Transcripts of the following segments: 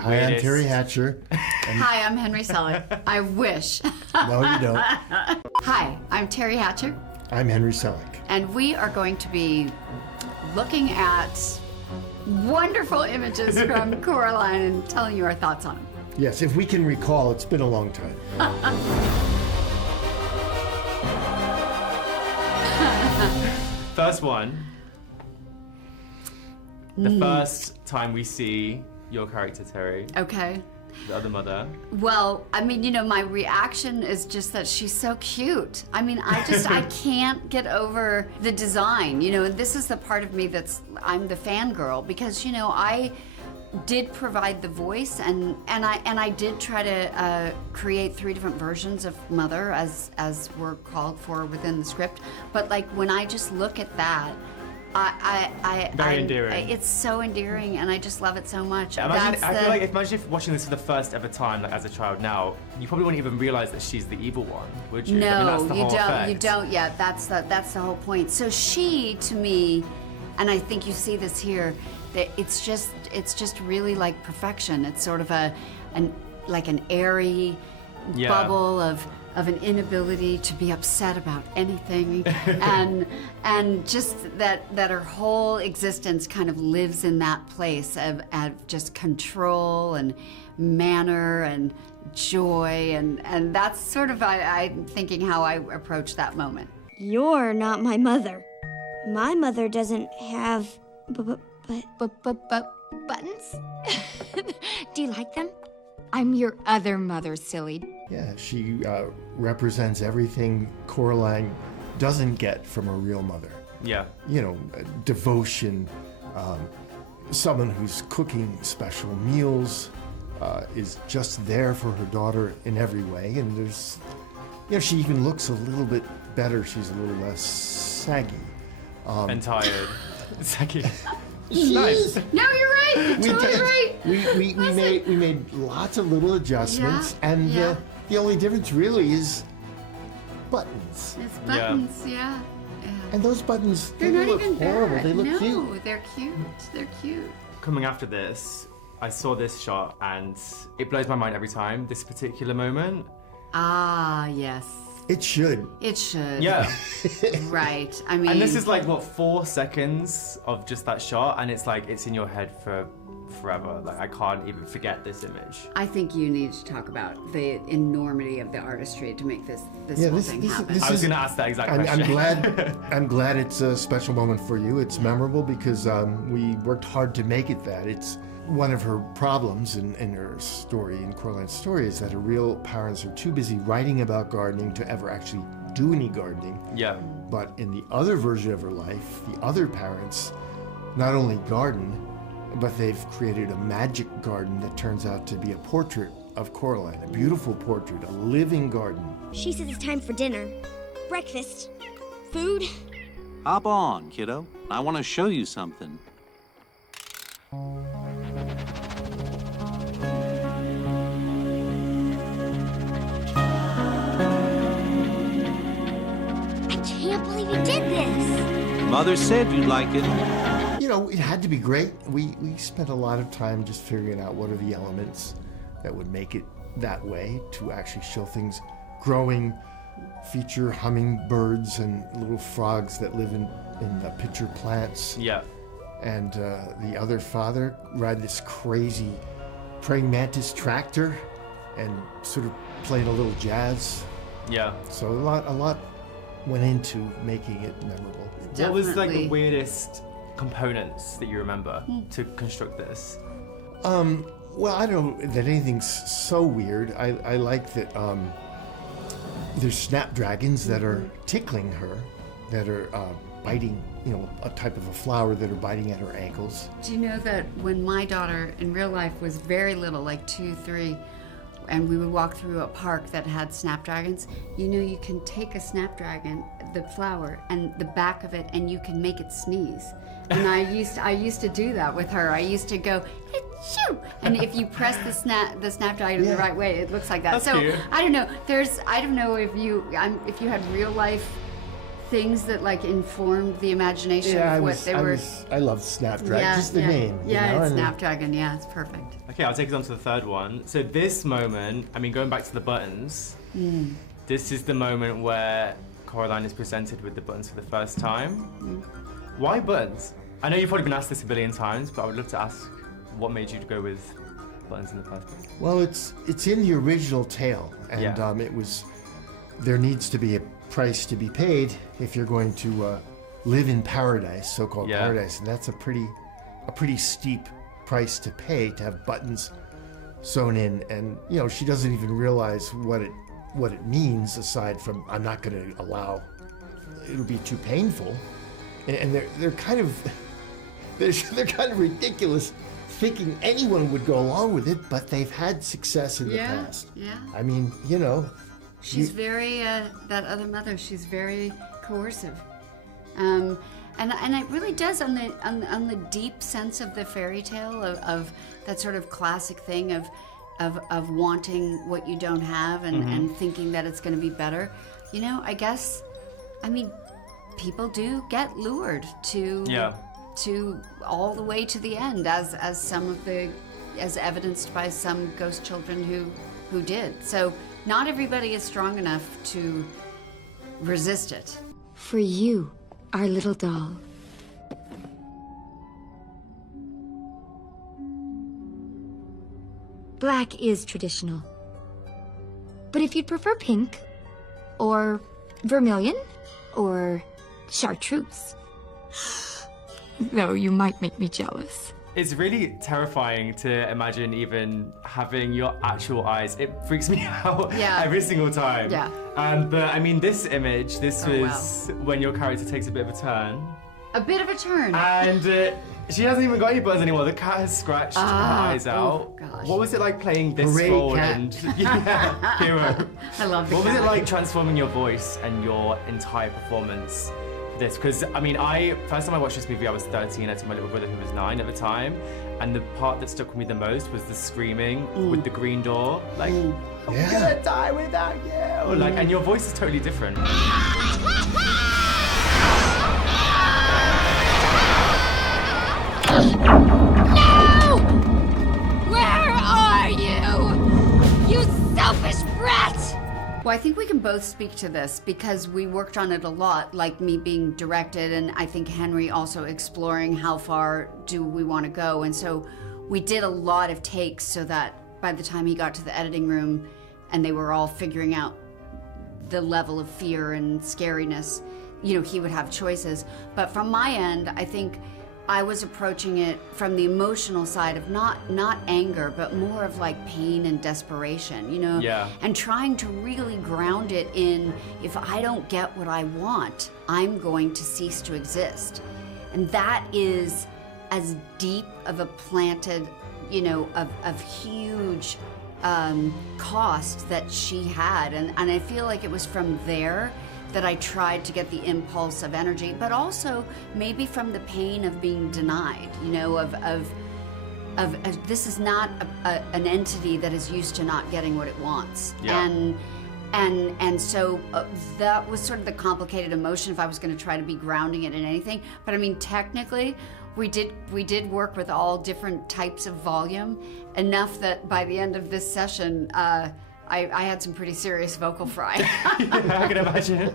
Hi, I'm Teri Hatcher. Hi, I'm Henry Selick. I wish. No, you don't. Hi, I'm Teri Hatcher. I'm Henry Selick. And we are going to be looking at wonderful images from Coraline and telling you our thoughts on them. Yes, if we can recall, it's been a long time. First one. The first time we see your character, Teri. Okay. The other mother. Well, I mean, you know, my reaction is just that she's so cute. I mean, I can't get over the design, you know, and this is the part of me I'm the fangirl because, you know, I did provide the voice and I did try to create 3 different versions of Mother as were called for within the script. But like when I just look at that, Very endearing. It's so endearing, and I just love it so much. Yeah, imagine if watching this for the first ever time, like as a child now, you probably wouldn't even realize that she's the evil one, would you? No, I mean, that's the you whole don't. effect. You don't yet. That's the whole point. So she, to me, and I think you see this here, that it's just really like perfection. It's sort of an airy bubble of an inability to be upset about anything, and just that her whole existence kind of lives in that place of just control and manner and joy, and that's sort of I'm thinking how I approach that moment. You're not my mother. My mother doesn't have buttons? Do you like them? I'm your other mother, silly. Yeah, she represents everything Coraline doesn't get from a real mother. Yeah. You know, devotion, someone who's cooking special meals, is just there for her daughter in every way. And there's, you know, she even looks a little bit better. She's a little less saggy. And tired. Saggy. Nice. No, you're right. You're totally right. We made lots of little adjustments, and the only difference really is buttons. It's buttons, yeah. And those buttons, They're they not look even horrible. bad. They look cute. No, they're cute. They're cute. Coming after this, I saw this shot and it blows my mind every time, this particular moment. Ah, yes. It should. It should. Yeah. Right. I mean. And this is like, what, 4 seconds of just that shot, and it's like, it's in your head for forever. Like, I can't even forget this image. I think you need to talk about the enormity of the artistry to make this whole thing happen. I was going to ask that exact question. I'm glad it's a special moment for you. It's memorable because we worked hard to make it that. It's one of her problems in her story, in Coraline's story, is that her real parents are too busy writing about gardening to ever actually do any gardening. Yeah. But in the other version of her life, the other parents not only garden, but they've created a magic garden that turns out to be a portrait of Coraline, a beautiful portrait, a living garden. She says it's time for dinner. Breakfast. Food. Hop on, kiddo. I want to show you something. I can't believe you did this. Mother said you'd like it. You know, it had to be great. We spent a lot of time just figuring out what are the elements that would make it that way to actually show things growing, feature hummingbirds and little frogs that live in the pitcher plants. Yeah. And the other father ride this crazy praying mantis tractor and sort of playing a little jazz. Yeah. So a lot went into making it memorable. Definitely. What was like the weirdest components that you remember to construct this? Well, I don't know that anything's so weird. I like that there's snapdragons that are tickling her, that are biting, you know, a type of a flower that are biting at her ankles. Do you know that when my daughter in real life was very little, like 2, 3, and we would walk through a park that had snapdragons, you know, you can take a snapdragon, the flower, and the back of it, and you can make it sneeze. And I used to do that with her. I used to go, shoo! And if you press the snapdragon the right way, it looks like that. That's so cute. I don't know. I don't know if you had real life things that like informed the imagination of what they were. I love Snapdragon, just the name. Yeah, you know? it's and Snapdragon. Yeah, it's perfect. Okay, I'll take us on to the third one. So this moment, I mean, going back to the buttons, this is the moment where Coraline is presented with the buttons for the first time. Why buttons? I know you've probably been asked this a billion times, but I would love to ask what made you go with buttons in the first place? Well, it's in the original tale, and it was. There needs to be a price to be paid if you're going to live in paradise, so-called paradise, and that's a pretty steep price to pay to have buttons sewn in, and she doesn't even realize what it means aside from I'm not going to allow. It'll be too painful, and they're kind of they're kind of ridiculous. Thinking anyone would go along with it, but they've had success in the past. Yeah. I mean, She's very that other mother. She's very coercive, and it really does on the deep sense of the fairy tale of that sort of classic thing of wanting what you don't have and thinking that it's going to be better. I guess, I mean, people do get lured to all the way to the end, as evidenced by some ghost children who did. So not everybody is strong enough to resist it. For you, our little doll. Black is traditional. But if you'd prefer pink, or vermilion, or chartreuse, though you might make me jealous. It's really terrifying to imagine even having your actual eyes. It freaks me out every single time. Yeah. But I mean, this image, this was when your character takes a bit of a turn. A bit of a turn. And she hasn't even got any buttons anymore. The cat has scratched her eyes out. Oh, gosh. What was it like playing this Great role? cat. And hero. I love the What was cat. it like transforming your voice and your entire performance? This, because I mean, first time I watched this movie, I was 13. I took my little brother who was 9 at the time, and the part that stuck with me the most was the screaming with the green door, like I'm gonna die without you, like, and your voice is totally different. No! Where are you? You selfish brat! Well, I think we can both speak to this because we worked on it a lot, like me being directed, and I think Henry also exploring how far do we want to go. And so we did a lot of takes so that by the time he got to the editing room and they were all figuring out the level of fear and scariness, he would have choices. But from my end, I think I was approaching it from the emotional side of not anger, but more of like pain and desperation, and trying to really ground it in, if I don't get what I want, I'm going to cease to exist. And that is as deep of a planted, of huge cost that she had. And I feel like it was from there that I tried to get the impulse of energy, but also maybe from the pain of being denied, of this is not an entity that is used to not getting what it wants. And so that was sort of the complicated emotion if I was going to try to be grounding it in anything. But I mean, technically, we did work with all different types of volume, enough that by the end of this session, I had some pretty serious vocal fry. I can imagine.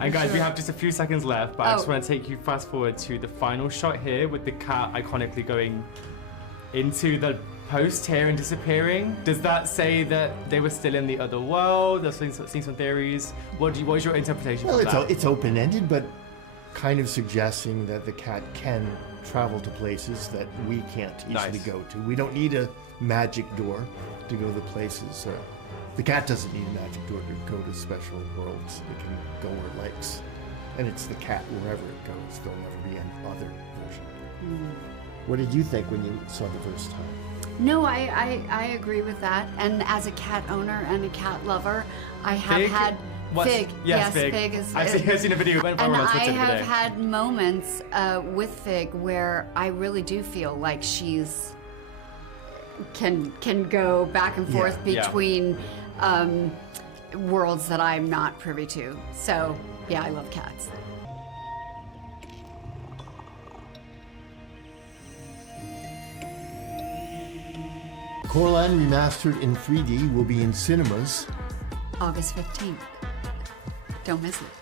And guys, we have just a few seconds left, but I just want to take you fast forward to the final shot here with the cat iconically going into the post here and disappearing. Does that say that they were still in the other world? I've seen some theories. What is your interpretation of that? It's open-ended, but kind of suggesting that the cat can travel to places that we can't easily go to. We don't need a magic door to go to the places. The cat doesn't need a magic door to go to special worlds. It can go where it likes. And it's the cat wherever it goes. There'll never be any other version. What did you think when you saw it the first time? No, I agree with that. And as a cat owner and a cat lover, I have had Fig. Yes, Fig. Fig is. I've seen a video. It went viral And on I Twitter have today. had moments with Fig where I really do feel like she's can go back and forth Yeah. between worlds that I'm not privy to. So yeah, I love cats. Coraline remastered in 3D will be in cinemas August 15th. Don't miss it.